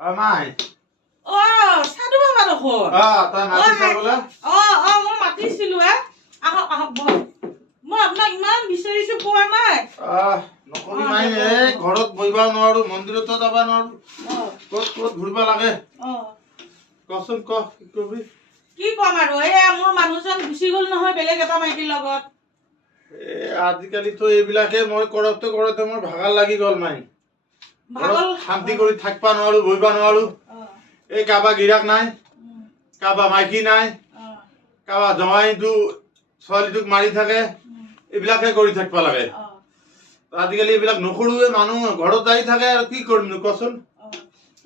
মাই সাধু বাবা দেখোন তই মাতিছ বোলে মই মাতিছিলো আহক আহক বহক মই আপোনাক ইমান বিচাৰিছো পোৱা নাই নকবি মাই এই ঘৰত বহিব নোৱাৰো মন্দিৰতো যাব নোৱাৰো ক'ত ক'ত ঘূৰিব লাগে কচোন ক কি কবি কি কম আৰু এয়া মোৰ মানুহজন গুচি গ'ল নহয় বেলেগ এটা মাইকীৰ লগত আজিকালিতো এইবিলাকে মই কৰোঁতে কৰোঁতে মোৰ ভাগৰ লাগি গ'ল মাই শান্তি কৰি থাকিব নোৱাৰো বহিব নোৱাৰো এই কাৰোবাৰ গিৰাক নাই কাৰোবাৰ মাইকী নাই কাৰোবাৰ জমাইটো ছোৱালীটোক মাৰি থাকে এইবিলাকে কৰি থাকিব লাগে আজিকালি এইবিলাক নকৰোৱে মানুহ ঘৰত আহি থাকে আৰু কি কৰিম কচোন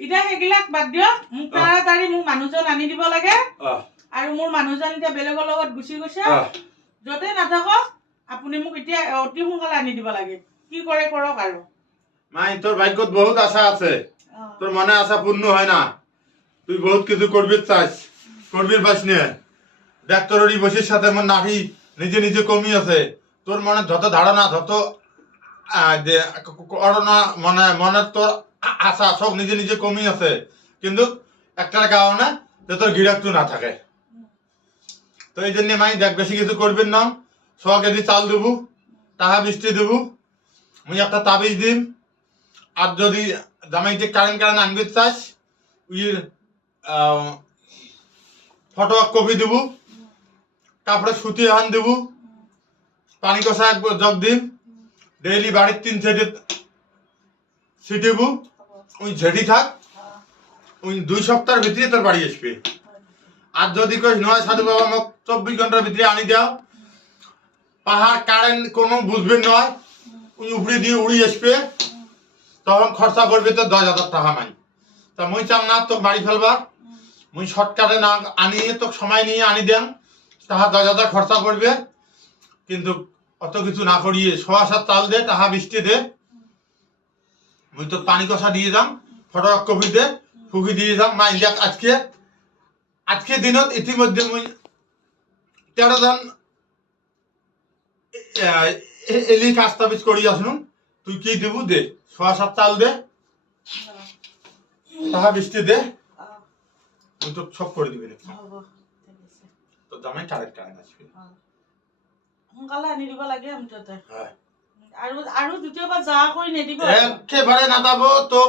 এতিয়া সেইবিলাক বাদ দিয়ক মোক তাড়াতাড়ি মোক মানুহজন আনি দিব লাগে আৰু মোৰ মানুহজন এতিয়া বেলেগৰ লগত গুচি গৈছে য'তে নাথাকক আপুনি মোক এতিয়া অতি সোনকালে আনি দিব লাগে কি কৰে কৰক আৰু মাই তোর ভাগ্যত বহুত আশা আছে তোর মনে আশা পূর্ণ হয় না তুই বহুত কিছু করবি চাস করবি পাস নিয়ে দেখ তোর ওই বসির সাথে আমার নাকি নিজে নিজে কমি আছে তোর মনে যত ধারণা যত যে অরণা মনে মনে তোর আশা সব নিজে নিজে কমি আছে কিন্তু একটার কারণে যে তোর গিরাকটু না থাকে তো এই জন্য মাই দেখ বেশি কিছু করবেন না 100 কেজি চাল দেবো টাকা বৃষ্টি দেবো মুই একটা তাবিজ দিম আর যদি জামাইতে কারেন্ট আনবি চাস উইর ফটো কপি দেবো তারপরে সুতি হান দেবো পানি কষা এক জগ দিম ডেইলি বাড়ির 3 সেটে ছিটেবো ওই ঝেড়ি থাক ওই 2 সপ্তাহের ভিতরে তোর বাড়ি আসবে আর যদি কই নয় সাধু বাবা মোক 24 ঘন্টার ভিতরে আনি দাও পাহাড় কারেন্ট কোনো বুঝবেন নয় ওই উপরে দিয়ে উড়ি আসবে তখন খরচা করবে তো 10,000 টাকা মাই তা মুই চাম না তো বাড়ি ফেলবা মুই শর্টকাটে না আনিয়ে তো সময় নিয়ে আনি দেন তাহা 10,000 খরচা করবে কিন্তু অত কিছু না করিয়ে 1.5 চাল দে তাহা বৃষ্টি দে মুই তো পানি কষা দিয়ে যাম ফটো কপি দে ফুকি দিয়ে যাম মাই দেখ আজকে দিনত ইতিমধ্যে মুই 13 জন এলি কাজ তাবিজ করি আসুন তুই কি দেবু দে 1.5 চাল দে তাহা বৃষ্টি দে তুই তো সব করে দিবি তো জামাই কারেক্ট আসবে সোনকালে আনি দিব লাগে মুঠতে আৰু দ্বিতীয়বাৰ যা কৰি নেদিব একেবাৰে নাযাব তো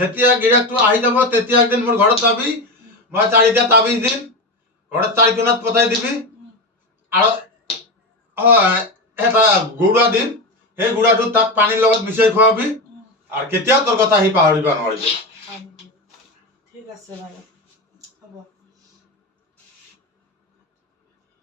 যেতিয়া গিৰাকটো আহি যাব তেতিয়া একদিন মোৰ ঘৰত যাবি মই 4টা তাবিজ দিম ঘৰত 4 কোণাত পঠাই দিবি আৰু এটা গুড়া দিম সেই গুড়াটো তাক পানীৰ লগত মিশাই খুৱাবি আৰু কেতিয়াও তোৰ কথা আহি পাহৰিব নোৱাৰিব ঠিক আছে বাৰু হ'ব